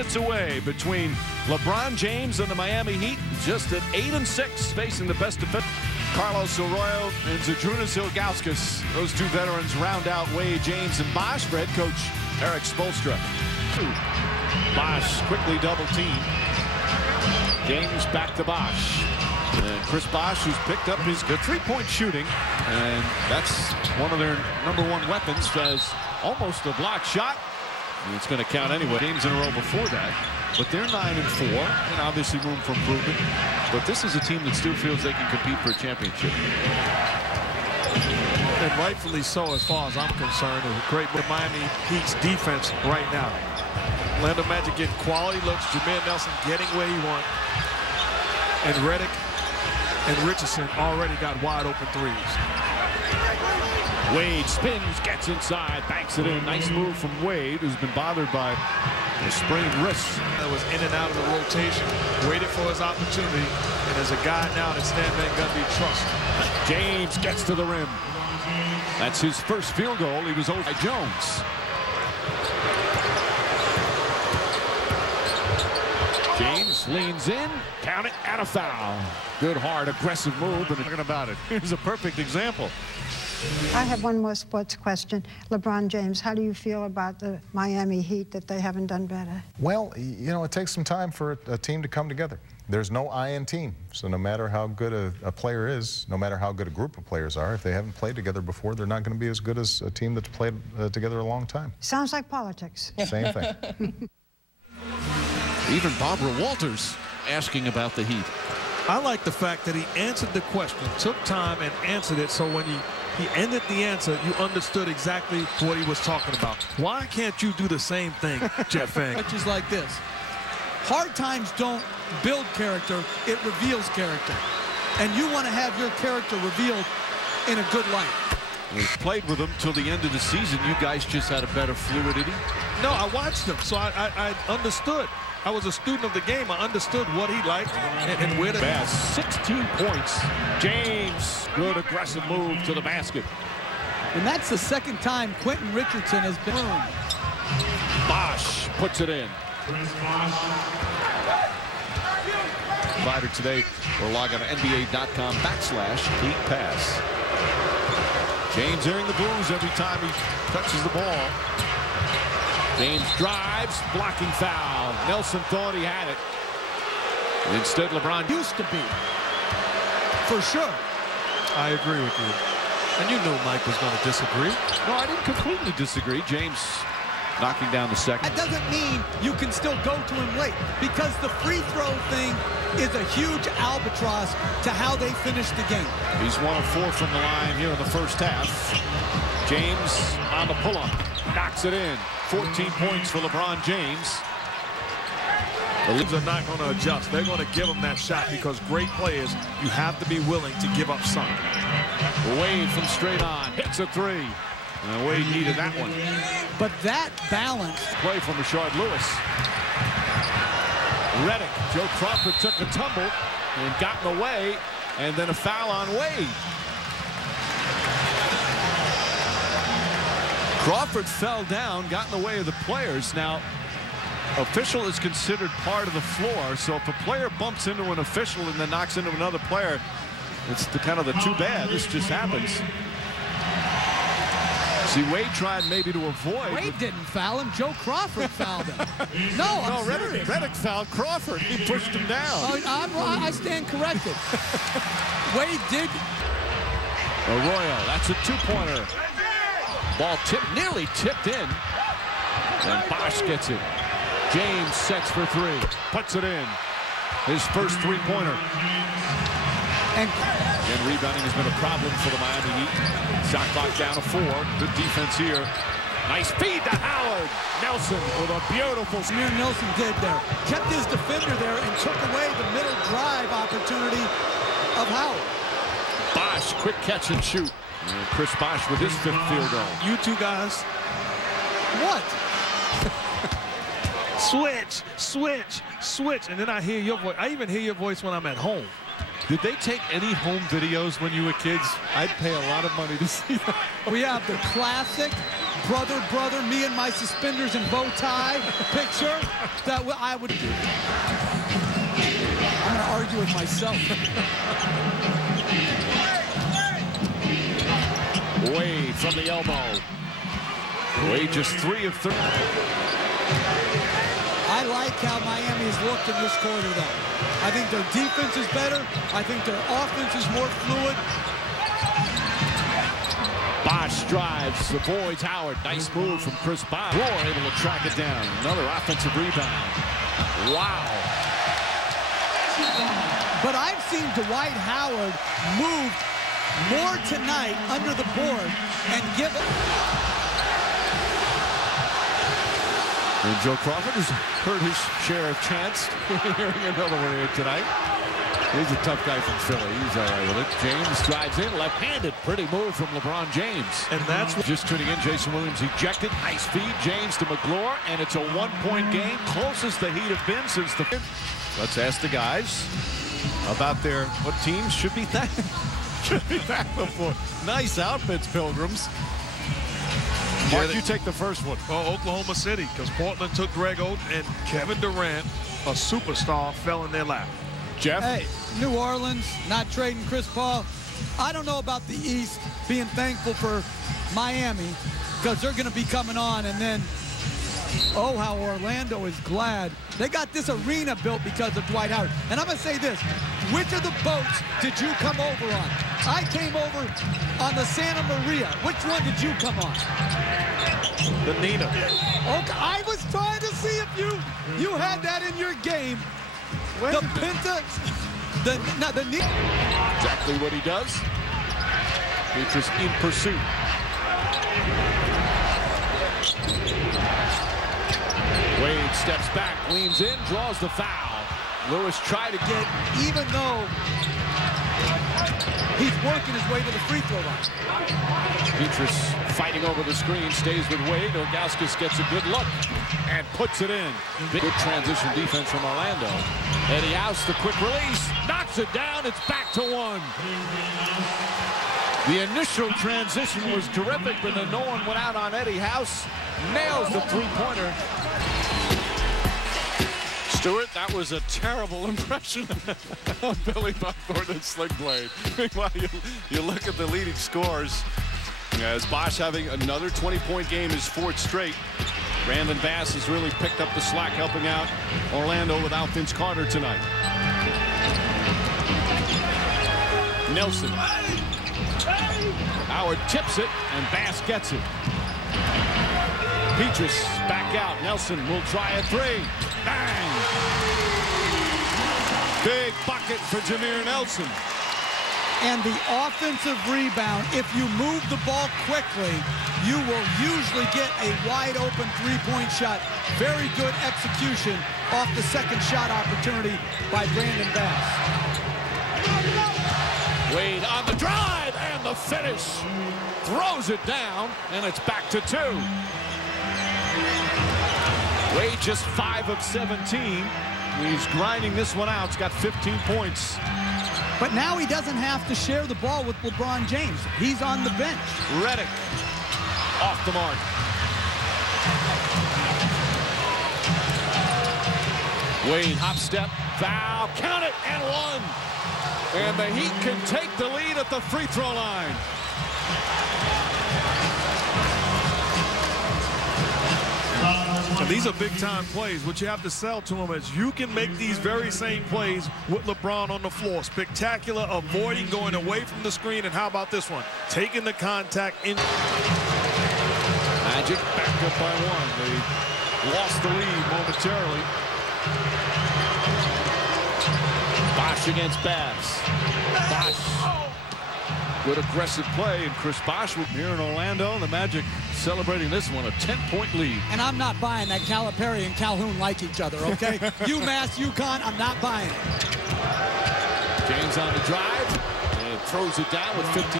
It's away between LeBron James and the Miami Heat, just at 8-6, facing the best defense. Carlos Arroyo and Zydrunas Ilgauskas. Those two veterans round out Wade, James, and Bosch for head coach Eric Spoelstra. Bosch quickly double team. James back to Bosch. And Chris Bosch, who's picked up his good three-point shooting, and that's one of their #1 weapons, has almost a block shot. And it's going to count anyway. Games in a row before that, but they're 9-4, and obviously room for improvement. But this is a team that still feels they can compete for a championship. And rightfully so, as far as I'm concerned. It's a great Miami Heat's defense right now. Orlando Magic getting quality looks. Jameer Nelson getting where he wants. And Redick and Richardson already got wide open threes. Wade spins, gets inside, banks it in. Nice move from Wade, who's been bothered by a sprained wrist. That was in and out of the rotation, waited for his opportunity, and as a guy now that Stan Van Gundy trusts. James gets to the rim. That's his first field goal. He was over by Jones. James leans in, count it, and a foul. Good, hard, aggressive move, and talking about it. Here's a perfect example. I have one more sports question. LeBron James, how do you feel about the Miami Heat, that they haven't done better? Well, you know, it takes some time for a team to come together. There's no I in team. So no matter how good a player is, no matter how good a group of players are, if they haven't played together before, they're not going to be as good as a team that's played together a long time. Sounds like politics. Same thing. Even Barbara Walters asking about the Heat. I like the fact that he answered the question, took time and answered it, so when he ended the answer, you understood exactly what he was talking about. Why can't you do the same thing, Jeff Van? Just like this. Hard times don't build character, it reveals character. And you want to have your character revealed in a good light. We played with him till the end of the season. You guys just had a better fluidity. No, I watched him, so I understood. I was a student of the game. I understood what he liked and where to pass. 16 points. James, good aggressive move to the basket. And that's the second time Quentin Richardson has been. Bosch puts it in. Provider today, or log on to NBA.com/Heat Pass. James hearing the blues every time he touches the ball. James drives, blocking foul. Nelson thought he had it. Instead, LeBron used to be. For sure. I agree with you. And you knew Mike was going to disagree. No, I didn't completely disagree. James knocking down the second. That doesn't mean you can still go to him late, because the free throw thing is a huge albatross to how they finish the game. He's 1 of 4 from the line here in the first half. James on the pull-up, knocks it in. 14 points for LeBron James. The Leafs are not going to adjust. They're going to give him that shot, because great players, you have to be willing to give up something. Wade from straight on, hits a three. And Wade needed that one. But that balance. Play from Rashard Lewis. Redick, Joe Crawford took a tumble and got in the way, and then a foul on Wade. Crawford fell down, got in the way of the players. Now, official is considered part of the floor, so if a player bumps into an official and then knocks into another player, it's kind of the too bad. This just happens. See, Wade tried maybe to avoid. Wade didn't foul him. Joe Crawford fouled him. No, I'm serious. Redick fouled Crawford. He pushed him down. Oh, I stand corrected. Wade did. Arroyo, that's a two-pointer. Ball nearly tipped in. And Bosch gets it. James sets for three. Puts it in. His first three-pointer. And rebounding has been a problem for the Miami Heat. Shot clock down to 4. Good defense here. Nice feed to Howard. Nelson with a beautiful. Jameer Nelson did there. Kept his defender there and took away the middle drive opportunity of Howard. Bosch, quick catch and shoot. And Chris Bosch with his 5th field goal. You two guys. What? Switch, switch, switch. And then I hear your voice. I even hear your voice when I'm at home. Did they take any home videos when you were kids? I'd pay a lot of money to see that. We have the classic brother, me and my suspenders and bow tie picture, that I would do. I'm going to argue with myself. Wade from the elbow. Wade just 3 of 30. I like how Miami's looked in this quarter, though. I think their defense is better. I think their offense is more fluid. Bosch drives, avoids Howard. Nice move from Chris Bosh. Roar able to track it down. Another offensive rebound. Wow. But I've seen Dwight Howard move more tonight under the board and give it. And Joe Crawford has heard his share of chants. Hearing another one here tonight. He's a tough guy from Philly. He's all right with it. James drives in, left-handed. Pretty move from LeBron James. And that's just tuning in. Jason Williams ejected. Nice feed. James to McGlure. And it's a 1-point game. Closest the Heat have been since the... Let's ask the guys about what teams should be thankful for. Nice outfits, Pilgrims. Mark, you take the first one. Oh, Oklahoma City, because Portland took Greg Oden and Kevin Durant, a superstar, fell in their lap. Jeff? Hey, New Orleans not trading Chris Paul. I don't know about the East being thankful for Miami because they're going to be coming on, and then, oh, how Orlando is glad. They got this arena built because of Dwight Howard. And I'm going to say this. Which of the boats did you come over on? I came over on the Santa Maria. Which one did you come on? The Nina. Okay, I was trying to see if you had that in your game. The Pinta, the Nina. Exactly what he does. Beatrice in pursuit. Wade steps back, leans in, draws the foul. Lewis tried to get, even though he's working his way to the free throw line. Beatrice fighting over the screen, stays with Wade. Ilgauskas gets a good look and puts it in. Good transition defense from Orlando. Eddie House, the quick release, knocks it down. It's back to 1. The initial transition was terrific, but then no one went out on Eddie House. Nails the three-pointer. Stewart, that was a terrible impression of Billy Buckthorne and Sling Blade. Meanwhile, you look at the leading scores. As Bosh having another 20-point game, his 4th straight. Brandon Bass has really picked up the slack, helping out Orlando without Vince Carter tonight. Nelson. Howard tips it, and Bass gets it. Beatrice back out. Nelson will try a 3. Bang! Big bucket for Jameer Nelson. And the offensive rebound, if you move the ball quickly, you will usually get a wide-open three-point shot. Very good execution off the second shot opportunity by Brandon Bass. Wade on the drive and the finish. Throws it down, and it's back to 2. Wade just 5 of 17. He's grinding this one out. He's got 15 points. But now he doesn't have to share the ball with LeBron James. He's on the bench. Redick off the mark. Wade, hop step, foul, count it, and 1. And the Heat can take the lead at the free throw line. And these are big-time plays. What you have to sell to them is you can make these very same plays with LeBron on the floor. Spectacular, avoiding going away from the screen. And how about this one? Taking the contact in. Magic back up by 1. They lost the lead momentarily. Bosh against Bass. Bosh. Good aggressive play, and Chris Bosh here in Orlando. The Magic celebrating this one, a 10-point lead. And I'm not buying that Calipari and Calhoun like each other, okay? UMass, UConn, I'm not buying it. James on the drive and throws it down with 15.